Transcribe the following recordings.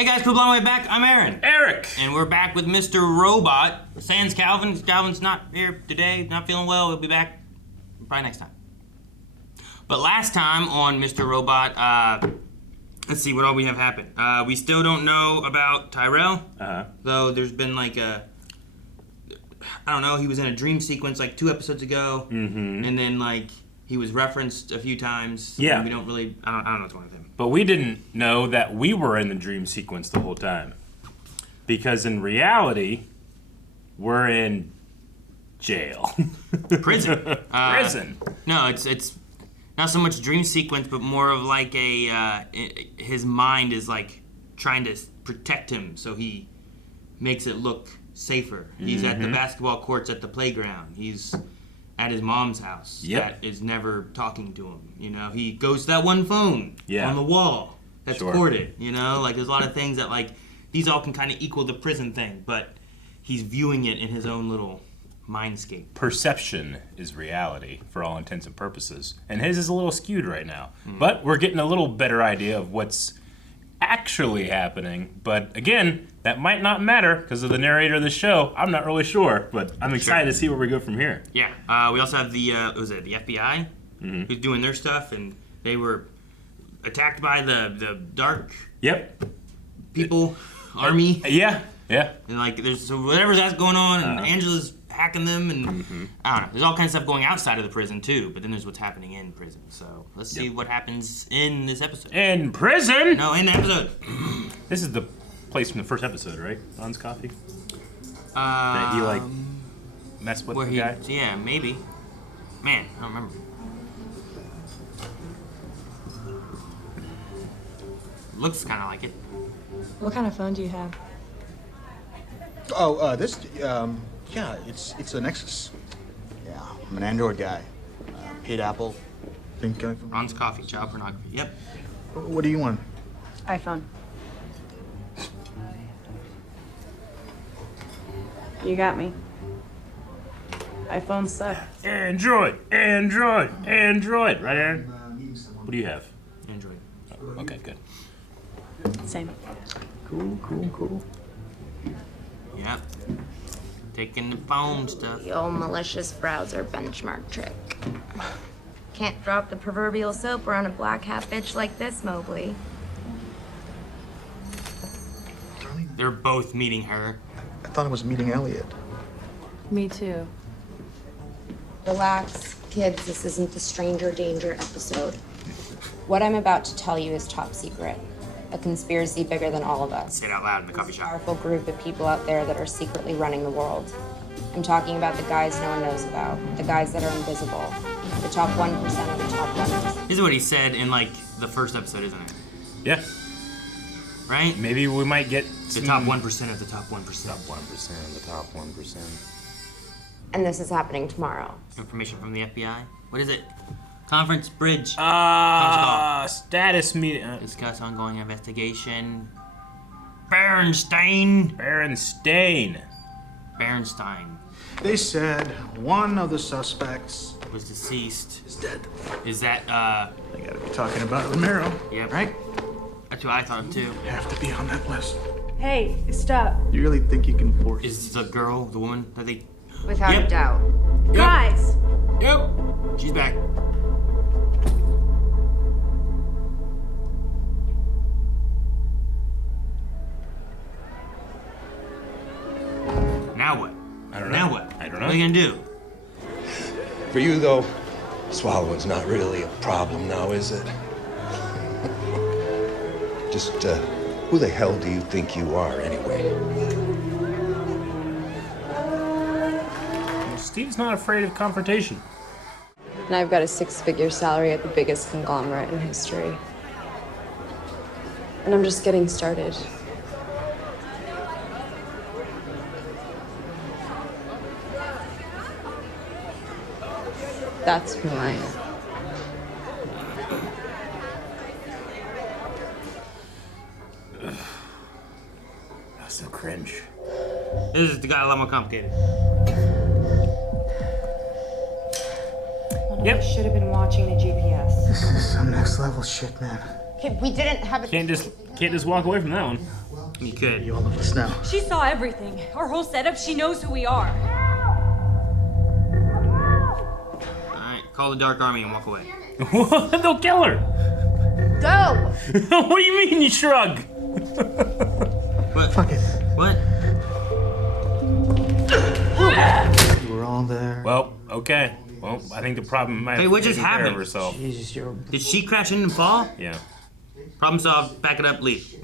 Hey guys, people on the way back. I'm Aaron. Eric. And we're back with Mr. Robot. Sans Calvin. Calvin's not here today, not feeling well. He'll be back probably next time. But last time on Mr. Robot, let's see what all we have happen. We still don't know about Tyrell. Though there's been like a, I don't know, he was in a dream sequence like 2 episodes ago. And then like he was referenced a few times. Yeah. We don't really, I don't know what's going on with him. But we didn't know that we were in the dream sequence the whole time. Because in reality, we're in jail. Prison. Prison. No, it's not so much dream sequence, but more of like a, his mind is like trying to protect him, so he makes it look safer. He's at the basketball courts at the playground. He's at his mom's house that is never talking to him. You know, he goes to that one phone on the wall that's corded. You know, like there's a lot of things that like these all can kind of equal the prison thing, but he's viewing it in his own little mindscape. Perception is reality for all intents and purposes, and his is a little skewed right now. But we're getting a little better idea of what's actually happening. But again, that might not matter because of the narrator of the show. I'm not really sure, but I'm excited to see where we go from here. Yeah, we also have the the FBI who's doing their stuff, and they were attacked by the dark people army. Yeah. And like there's so whatever's that's going on, and Angela's hacking them, and I don't know. There's all kinds of stuff going outside of the prison too, but then there's what's happening in prison. So let's see what happens in this episode. In prison? No, in the episode. This is the place from the first episode, right? Ron's Coffee? That he like messed with the guy? Yeah, maybe. Man, I don't remember. Looks kind of like it. What kind of phone do you have? Oh, yeah, it's a Nexus. Yeah, I'm an Android guy. Paid Apple. Think Ron's Coffee, child pornography. Yep. What do you want? iPhone. You got me. iPhone suck. Android. Right, Aaron? What do you have? Android. Oh, okay, good. Same. Cool. Yep. Taking the phone stuff. The old malicious browser benchmark trick. Can't drop the proverbial soap around a black hat bitch like this, Mobley. They're both meeting her. I thought I was meeting Elliot. Me too. Relax, kids, this isn't the stranger danger episode. What I'm about to tell you is top secret. A conspiracy bigger than all of us. Say it out loud in the coffee shop. Powerful group of people out there that are secretly running the world. I'm talking about the guys no one knows about, the guys that are invisible, the top 1% of the top 1%. This is what he said in like the first episode, isn't it? Yeah. Right? Maybe we might get the top 1% of the top 1%. Top 1% of the top 1%. And this is happening tomorrow. Information from the FBI. What is it? Conference bridge. Status meeting. Discuss ongoing investigation. Berenstain. They said one of the suspects Was deceased. is dead. Is that, They gotta be talking about Romero. Yep. Right? That's what I thought of too. Have to be on that list. Hey, stop. You really think you can force? Is the girl, the woman that they... Without a doubt. Yep. Guys! Yep. She's back. Now what? I don't know. Now what? I don't know. What are you gonna do? For you, though, swallowing's not really a problem now, is it? Just, who the hell do you think you are, anyway? Steve's not afraid of confrontation. And I've got a 6-figure salary at the biggest conglomerate in history. And I'm just getting started. That's who I am. That's so cringe. This is the guy a lot more complicated. I should have been watching the GPS. This is some next level shit, man. Okay, we didn't have a... Can't just walk away from that one. You could. You all of us now. She saw everything. Our whole setup, she knows who we are. Alright, call the Dark Army and walk away. What? They'll kill her. Go! What do you mean, you shrug? What? Fuck it. What? You were all there. Well, okay. Well, I think the problem might Hey, have what just taken care of happened? herself. Jesus, you're... Did she crash in and fall? Yeah. Problem solved. Back it up. Leave.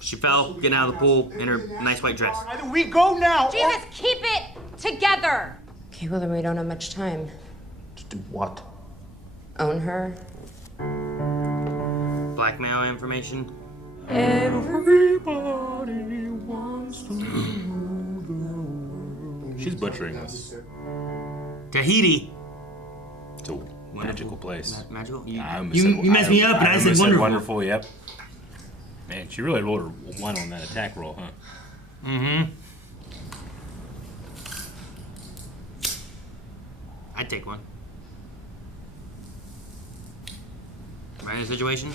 She fell, getting out of the pool in her nice white dress. Either we go now, Jesus, keep it together. Okay, well then we don't have much time. To do what? Own her. Blackmail information. Everybody wants to She's butchering this. Tahiti. It's a magical place. Magical? I almost You said- messed me up and I almost said wonderful. Wonderful, yep. Man, she really rolled her one on that attack roll, huh? Mm-hmm. I'd take one. Right in a situation,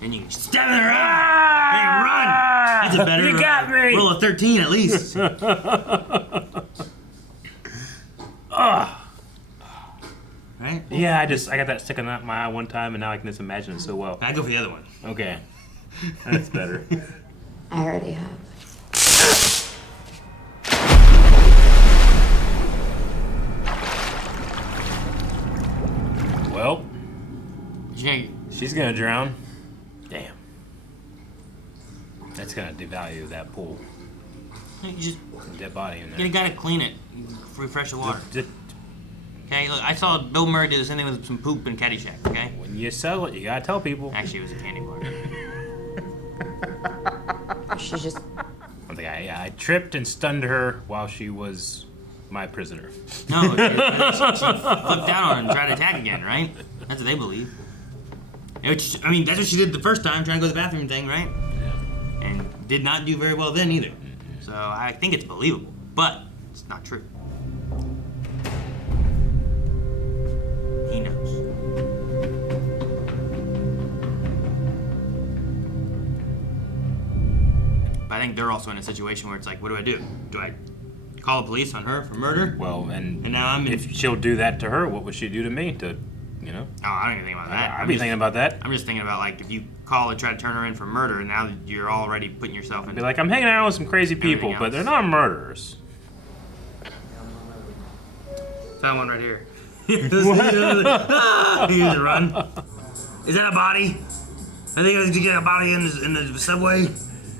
and you can stab in her eye and run. That's a better You got me. roll of 13 at least. Right? Yeah, I got that stick in my eye one time, and now I can just imagine it so well. I go for the other one. Okay, that's better. I already have. Well, You she's gonna drown. Damn. That's gonna devalue that pool. just Dead body in you there. gotta clean it, refresh the water. Just- Okay, look, I saw Bill Murray do the same thing with some poop in Caddyshack. Okay, when you sell it, you gotta tell people. actually, it was a candy bar. She just I think I tripped and stunned her while she was my prisoner. No, she flipped out on him and tried to attack again, right? That's what they believe. Which, I mean, that's what she did the first time, trying to go to the bathroom thing, right? Yeah. And did not do very well then either. So I think it's believable, but it's not true. He knows. But I think they're also in a situation where it's like, what do I do? Do I call the police on her for murder? Well, and And now I'm in... if she'll do that to her, what would she do to me? To, you know? Oh, I don't even think about that. I'd be thinking about that. I'm just thinking about, like, if you call and try to turn her in for murder, and now you're already putting yourself in... Be like, I'm hanging out with some crazy people, Everything but else. they're not murderers. Found one right here. He just run. Is that a body? I think I need to get a body in the subway.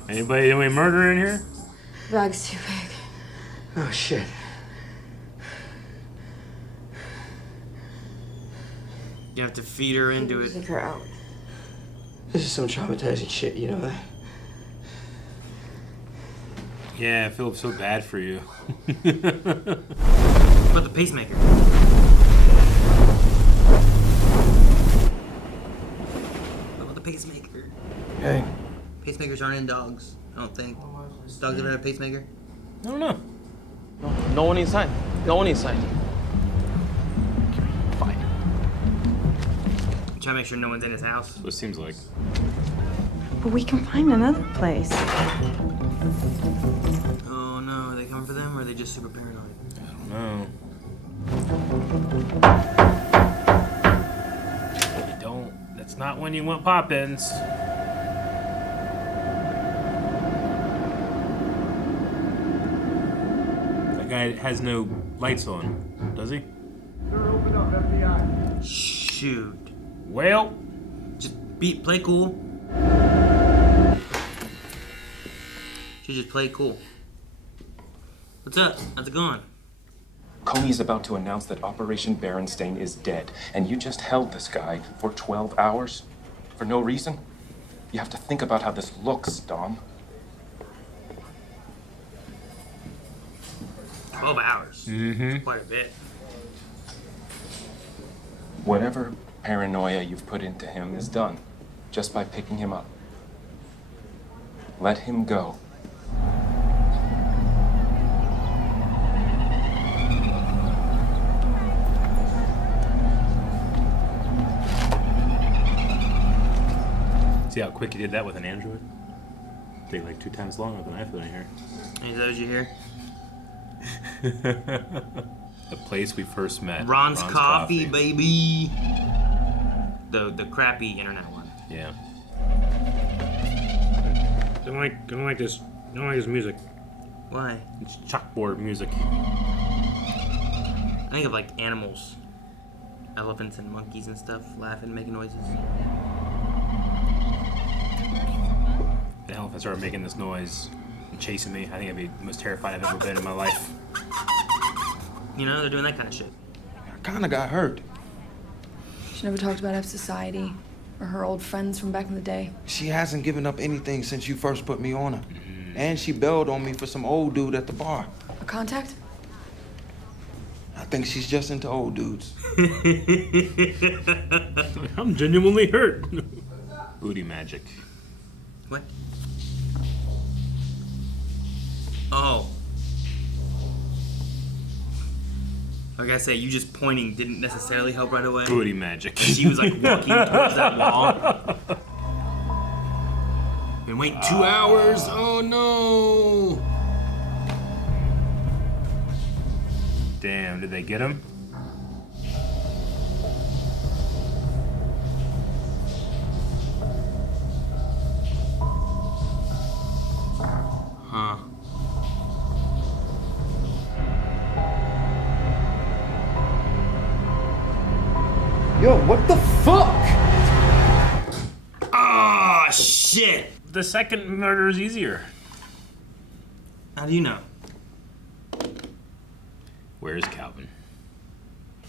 Anybody doing murder in here? Bag's too big. Oh, shit. You have to feed her into it. Take her out. This is some traumatizing shit, you know that? Yeah, I feel so bad for you. What about the pacemaker? What about the pacemaker? Hey. Pacemakers aren't in dogs, I don't think. Dogs ever have a pacemaker? I don't know. No one inside. No one inside. Fine. Try to make sure no one's in his house. What it seems like. But we can find another place. Oh no, are they coming for them or are they just super paranoid? I don't know. You don't. That's not when you want pop-ins. That guy has no lights on, does he? Shoot. Well, Just play cool. Should just play cool. What's up? How's it going? Coney's about to announce that Operation Berenstain is dead, and you just held this guy for 12 hours? For no reason? You have to think about how this looks, Dom. 12 hours. That's quite a bit. Whatever paranoia you've put into him is done, just by picking him up. Let him go. see how quick he did that with an android? They like 2 times longer than I thought here. Is that what you hear? The place we first met. Ron's Coffee, baby. The crappy internet one. Yeah. Don't like this music. Why? It's chalkboard music. I think of like animals, elephants and monkeys and stuff, laughing, making noises. The elephant started making this noise and chasing me. I think I'd be the most terrified I've ever been in my life. You know, they're doing that kind of shit. I kind of got hurt. She never talked about F Society or her old friends from back in the day. She hasn't given up anything since you first put me on her. And she bailed on me for some old dude at the bar. A contact? I think she's just into old dudes. I'm genuinely hurt. Booty magic. What? Oh. Like I say, you just pointing didn't necessarily help right away. Booty magic. She was like walking towards that wall. Been waiting 2 hours. Oh no. Damn, did they get him? Huh. Yo, what the fuck? Ah, shit. The second murder is easier. How do you know? Where's Calvin?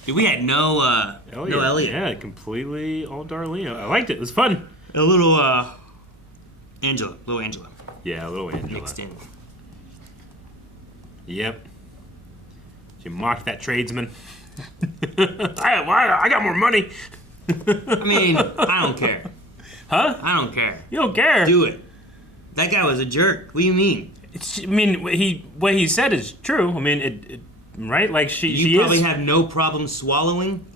Dude, we had no Elliot. Yeah, completely all Darlene. I liked it. It was fun. A little Angela. Little Angela. Yeah, a little Angela. Mixed in. Yep. She mocked that tradesman. I got more money. I mean, I don't care. Huh? I don't care. You don't care? Do it. That guy was a jerk. What do you mean? What he said is true. I mean, it right? Like You probably have no problem swallowing.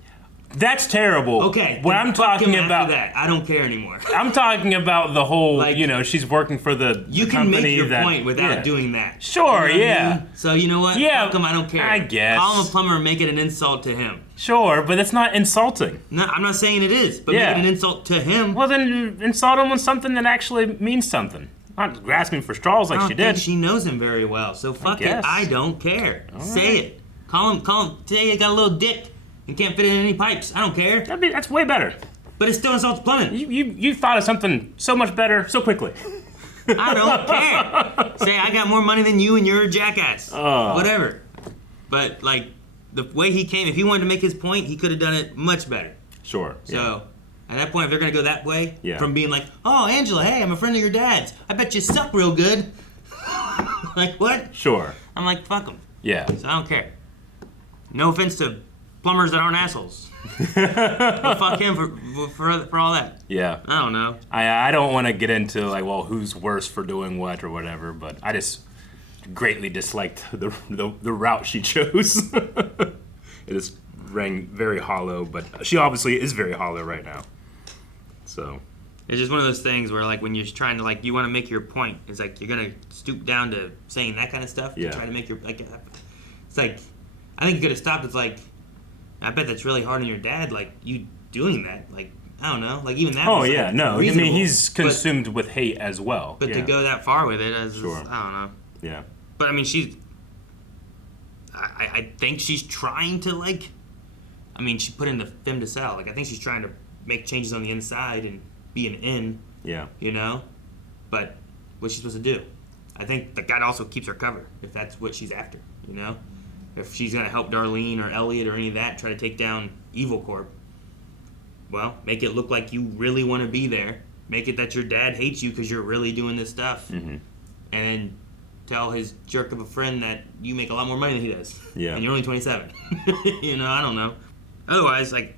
That's terrible. Okay. What I'm talking about that, I don't care anymore. I'm talking about the whole, she's working for the You can company make your that, point without doing that. Sure, You know what yeah. I mean? So you know what? Yeah, Fuck him, I don't care. I guess. Call him a plumber and make it an insult to him. Sure, but that's not insulting. No, I'm not saying it is, but make it an insult to him. Well, then insult him with something that actually means something. Not grasping for straws like I she don't did. think she knows him very well, so fuck it. I don't care. Say it. Call him. Say you got a little dick and can't fit it in any pipes. I don't care. That's way better. But it still insults plumbing. You thought of something so much better so quickly. I don't care. Say I got more money than you and you're a jackass. Whatever. But like the way he came, if he wanted to make his point, he could have done it much better. Sure. So at that point, if they're gonna go that way, Yeah. from being like, "Oh, Angela, hey, I'm a friend of your dad's. I bet you suck real good." Like what? Sure. I'm like, fuck them. Yeah. So I don't care. No offense to plumbers that aren't assholes. But fuck him for all that. Yeah. I don't know. I don't want to get into like, well, who's worse for doing what or whatever, but I just greatly disliked the route she chose. It just rang very hollow, but she obviously is very hollow right now. So it's just one of those things where like when you're trying to like you want to make your point, it's like you're gonna stoop down to saying that kind of stuff to try to make your like. It's like I think you could have stopped. It's like I bet that's really hard on your dad. Like you doing that, like I don't know, like even that. Oh was, yeah, like, no, reasonable, I mean he's consumed with hate as well. But to go that far with it, I don't know. Yeah. But I mean, I think she's trying to like. I mean, she put in the femme de sell. Like I think she's trying to make changes on the inside and be an in. Yeah. You know, but what's she supposed to do? I think the guy also keeps her covered if that's what she's after. You know, if she's gonna help Darlene or Elliot or any of that try to take down Evil Corp. Well, make it look like you really want to be there. Make it that your dad hates you because you're really doing this stuff. Mm-hmm. And then tell his jerk of a friend that you make a lot more money than he does. Yeah. And you're only 27. You know, I don't know. Otherwise, like,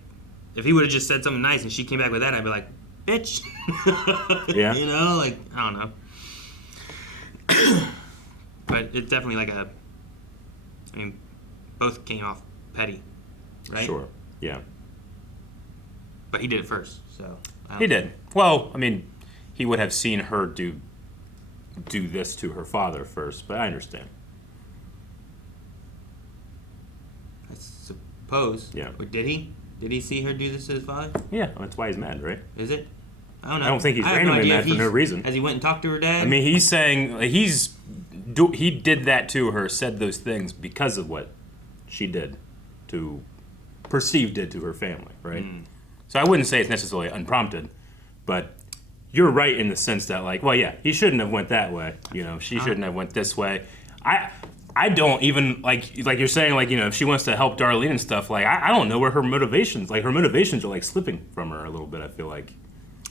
if he would have just said something nice and she came back with that, I'd be like, bitch. Yeah. You know, like, I don't know. But it's definitely like I mean, both came off petty, right? Sure. Yeah. But he did it first, so. He did. Well, I mean, he would have seen her do do this to her father first, but I understand. I suppose. Yeah. But did he? Did he see her do this to his father? Yeah, that's why he's mad, right? Is it? I don't know. I don't think he's I have randomly idea mad if for no he's- reason. Has he went and talked to her dad? I mean, he's saying like, he did that to her, said those things because of what she did to her family, right? So I wouldn't say it's necessarily unprompted, but you're right in the sense that like, well, yeah, he shouldn't have went that way. You know, she shouldn't have went this way. I don't even like you're saying like, you know, if she wants to help Darlene and stuff, like I don't know where her motivations are like slipping from her a little bit. I feel like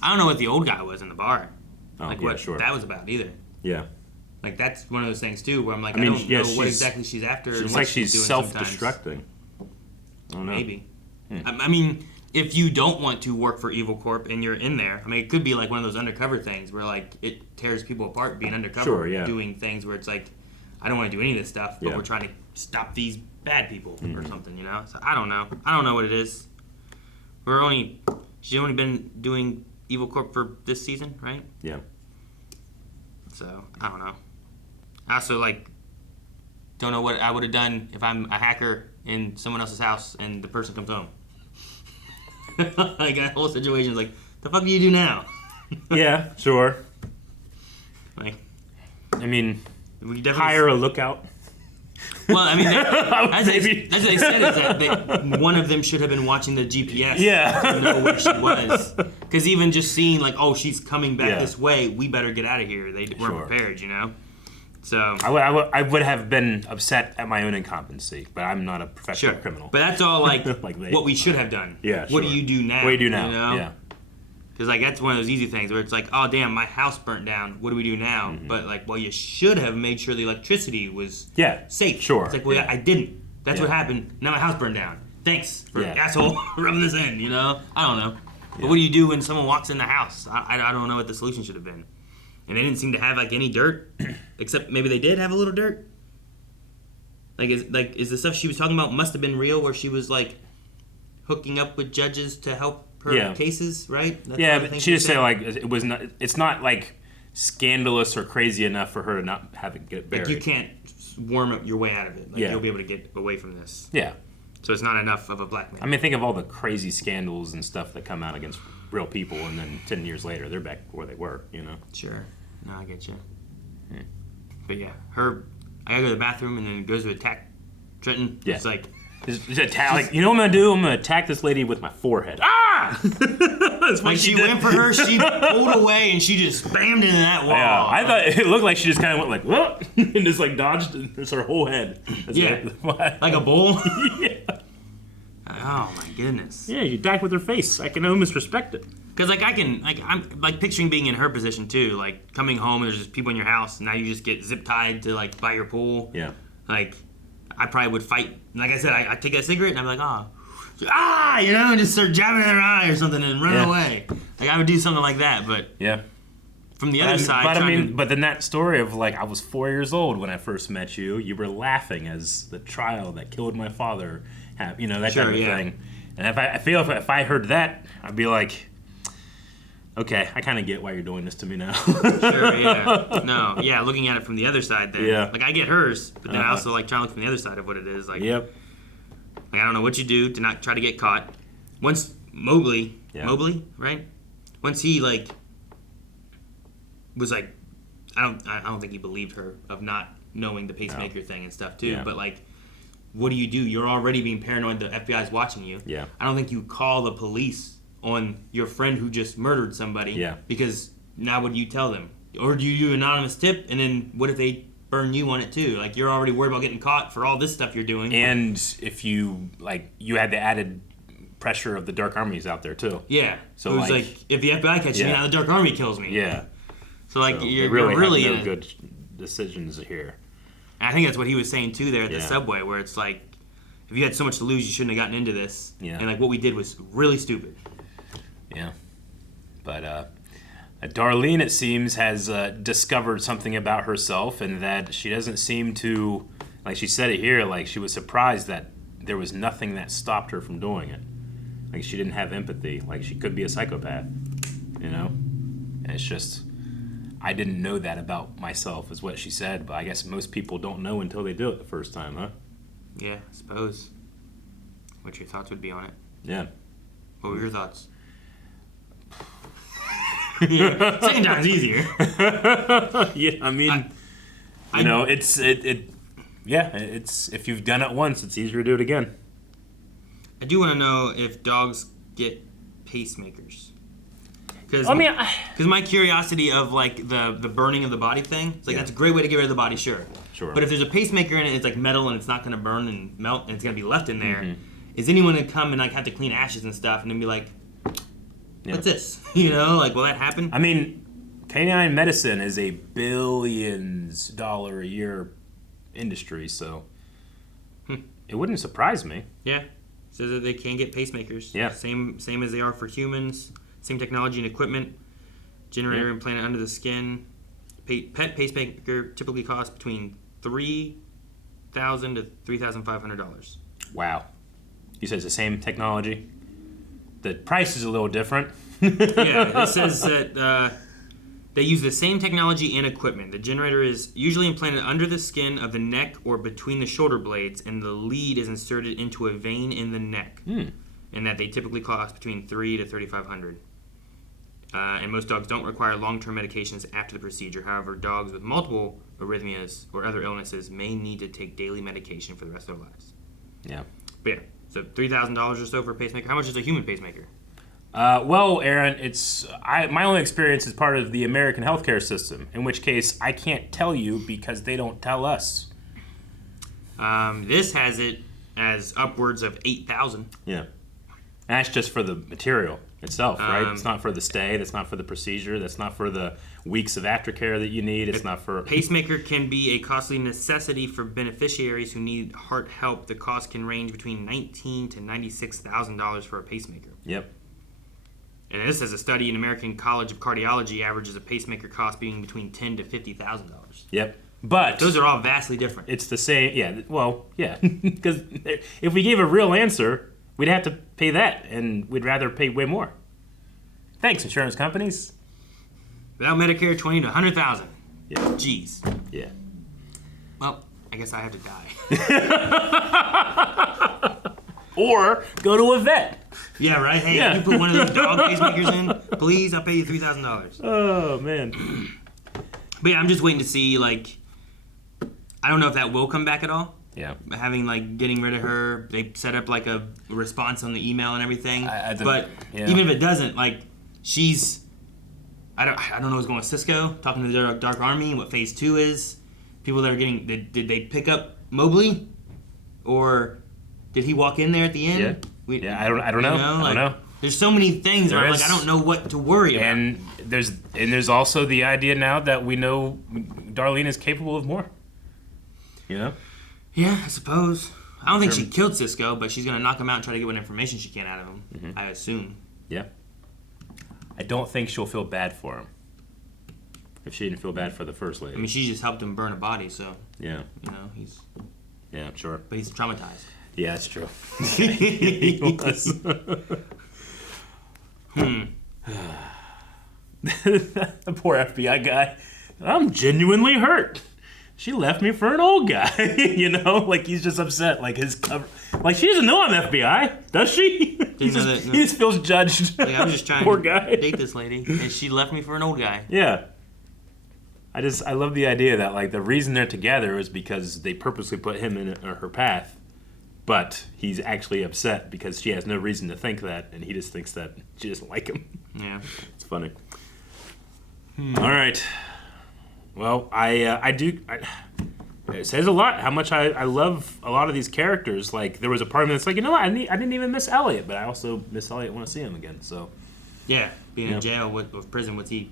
I don't know what the old guy was in the bar. Oh, Like yeah, what sure. that was about either. Yeah. Like that's one of those things too, where I'm like, I, mean, don't yeah, know what she's- exactly she's after. and It's what like she's doing self-destructing. I don't know. Maybe. I mean, if you don't want to work for Evil Corp and you're in there, I mean, it could be like one of those undercover things where like it tears people apart being undercover, Sure, yeah. doing things where it's like, I don't want to do any of this stuff, but Yeah. we're trying to stop these bad people or something, you know? So I don't know. I don't know what it is. She's only been doing Evil Corp for this season, right? Yeah. So I don't know. I also like don't know what I would have done if I'm a hacker in someone else's house and the person comes home. Like that whole situation is like, the fuck do you do now? Yeah, sure. Like, I mean, we definitely hire a lookout. Well, I mean, as Maybe. they said, is that one of them should have been watching the GPS Yeah. to know where she was. Because even just seeing, like, oh, she's coming back Yeah. this way, we better get out of here. They weren't Sure. prepared, you know? So. I would have been upset at my own incompetency, but I'm not a professional Sure. criminal. But that's all, like, Like they what we should have done. Yeah, What do sure. you do now? What do you do now? You know? Yeah. Because, like, that's one of those easy things where it's like, oh, damn, my house burnt down. What do we do now? But, like, well, you should have made sure the electricity was Yeah, safe. sure, It's like, well, yeah. I didn't. That's Yeah. what happened. Now my house burned down. Thanks for Yeah. asshole rubbing this in, you know? I don't know. But what do you do when someone walks in the house? I don't know what the solution should have been. And they didn't seem to have, like, any dirt. Except maybe they did have a little dirt. Is the stuff she was talking about must have been real, where she was, like, hooking up with judges to help her Yeah. cases, right? That's Yeah, one of the but things she just said. said like it was not. It's not like scandalous or crazy enough for her to not have it get buried. Like, you can't worm up your way out of it. Like, Yeah. you'll be able to get away from this. Yeah. So it's not enough of a blackmail. I mean, think of all the crazy scandals and stuff that come out against real people, and then 10 years later, they're back where they were. You know. Sure. No, I get you. But yeah, I gotta go to the bathroom and then goes to attack Trenton. Yeah. It's like, Just attack, like, you know what I'm gonna do? I'm gonna attack this lady with my forehead. Ah! That's what when she did. went for her, she pulled away and she just spammed into that wall. Yeah, I thought it looked like she just kind of went like, whoop, and just like dodged it's her whole head. That's Yeah. Like a bull. Oh my goodness. Yeah, you attacked with her face. I can almost respect it. Because I'm like picturing being in her position too, like coming home and there's just people in your house and now you just get zip tied to like by your pool. Yeah. Like I probably would fight. Like I said, I take a cigarette and I'd be like, you know, and just start jabbing in their eye or something and run Yeah. away. Like I would do something like that, but Yeah. from the other side, But I trying mean, to- but then that story of like I was 4 years old when I first met you. You were laughing as the trial that killed my father, you know, that Sure, type of yeah. thing. And if I heard that, I'd be like, okay, I kind of get why you're doing this to me now. Sure, yeah. No, yeah, looking at it from the other side then. Yeah. Like I get hers, but then I Uh-huh. also like trying to look from the other side of what it is. Like, Yep. like I don't know what you do to not try to get caught. Once Mobley, right? Once he like was like, I don't think he believed her of not knowing the pacemaker thing and stuff too. Yeah. But like, what do? You're already being paranoid. The FBI's watching you. Yeah. I don't think you call the police on your friend who just murdered somebody. Yeah. Because now what do you tell them? Or do you do an anonymous tip and then what if they burn you on it too? Like you're already worried about getting caught for all this stuff you're doing. And if you you had the added pressure of the Dark Armies out there too. Yeah. So it was like if the FBI catches me, Yeah. now the Dark Army kills me. Yeah. So like So you're they really, really have in no a- good decisions here. I think that's what he was saying too there at the Yeah. subway, where it's like, if you had so much to lose, you shouldn't have gotten into this. Yeah. And like what we did was really stupid. Yeah. But Darlene, it seems, has discovered something about herself, and that she doesn't seem to, like she said it here, like she was surprised that there was nothing that stopped her from doing it. Like she didn't have empathy. Like she could be a psychopath, you know? And it's just, I didn't know that about myself, is what she said. But I guess most people don't know until they do it the first time, huh? Yeah, I suppose. What your thoughts would be on it? Yeah. What were your thoughts? Yeah, second time's easier. Yeah, I mean, it's if you've done it once, it's easier to do it again. I do want to know if dogs get pacemakers. Because my curiosity of like the burning of the body thing, it's like that's a great way to get rid of the body, sure. But if there's a pacemaker in it, it's like metal and it's not going to burn and melt and it's going to be left in there. Is anyone going to come and like have to clean ashes and stuff and then be like, what's this? Like, will that happen? I mean, canine medicine is a billions dollar a year industry, so it wouldn't surprise me. Yeah, says that they can get pacemakers. Yeah, same as they are for humans. Same technology and equipment. Generator implanted under the skin. Pet pacemaker typically costs between $3,000 to $3,500. Wow. You said it's the same technology. The price is a little different. Yeah, it says that they use the same technology and equipment. The generator is usually implanted under the skin of the neck or between the shoulder blades, and the lead is inserted into a vein in the neck. And that they typically cost between $3,000 to $3,500. And most dogs don't require long-term medications after the procedure. However, dogs with multiple arrhythmias or other illnesses may need to take daily medication for the rest of their lives. Yeah. But yeah, so $3,000 or so for a pacemaker. How much is a human pacemaker? Well, Aaron, my only experience is part of the American healthcare system, in which case I can't tell you because they don't tell us. This has it as upwards of $8,000. Yeah. That's just for the material itself, right? It's not for the stay. That's not for the procedure. That's not for the weeks of aftercare that you need. It's not for... Pacemaker can be a costly necessity for beneficiaries who need heart help. The cost can range between $19,000 to $96,000 for a pacemaker. Yep. And this is a study in American College of Cardiology averages a pacemaker cost being between $10,000 to $50,000. Yep. But those are all vastly different. It's the same. Yeah. Well, yeah. Because if we gave a real answer, we'd have to pay that, and we'd rather pay way more. Thanks, insurance companies. Without Medicare, $20,000 to $100,000. Yeah. Jeez. Yeah. Well, I guess I have to die. Or go to a vet. Yeah, right? Hey, you put one of those dog pacemakers in, please, I'll pay you $3,000. Oh, man. But yeah, I'm just waiting to see, like, I don't know if that will come back at all. Yeah. Getting rid of her, they set up, like, a response on the email and everything. But even if it doesn't, like, she's, I don't know what's going on with Cisco, talking to the Dark Army, what Phase 2 is. People that are getting, did they pick up Mobley? Or did he walk in there at the end? Yeah. I don't know. I don't know. There's so many things where I'm like, I don't know what to worry about. And there's also the idea now that we know Darlene is capable of more. You know? Yeah, I suppose. I don't think she killed Cisco, but she's gonna knock him out and try to get what information she can out of him. I assume. Yeah. I don't think she'll feel bad for him. If she didn't feel bad for the first lady. I mean, she just helped him burn a body, so. Yeah. He's. Yeah, sure. But he's traumatized. Yeah, that's true. He was. The poor FBI guy. I'm genuinely hurt. She left me for an old guy. Like he's just upset. Like his cover. Like she doesn't know I'm FBI, does she? He just feels judged. Like, I'm just trying poor to guy. date this lady, and she left me for an old guy. Yeah. I love the idea that like the reason they're together is because they purposely put him in her path, but he's actually upset because she has no reason to think that, and he just thinks that she doesn't like him. Yeah, it's funny. All right. Well, I do. It says a lot how much I love a lot of these characters. Like there was a part of me that's like, you know what, I didn't even miss Elliot, but I also miss Elliot. Want to see him again. So. Yeah, being in jail with prison, what's he?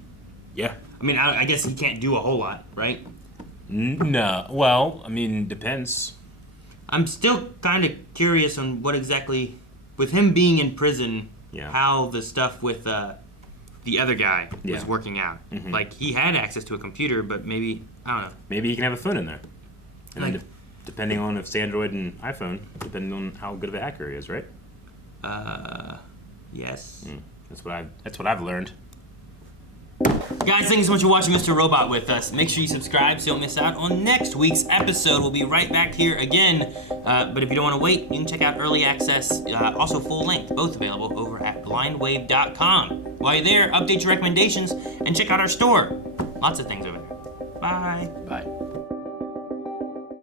Yeah. I mean, I guess he can't do a whole lot, right? No. Well, I mean, depends. I'm still kind of curious on what exactly, with him being in prison, how the stuff with the other guy was working out. Mm-hmm. Like, he had access to a computer, but maybe, I don't know. Maybe he can have a phone in there. And like, depending on if it's Android and iPhone, depending on how good of a hacker he is, right? Yes. That's what I've learned. Guys, thank you so much for watching Mr. Robot with us. Make sure you subscribe so you don't miss out on next week's episode. We'll be right back here again. But if you don't want to wait, you can check out Early Access, also full length, both available over at blindwave.com. While you're there, update your recommendations and check out our store. Lots of things over there. Bye. Bye.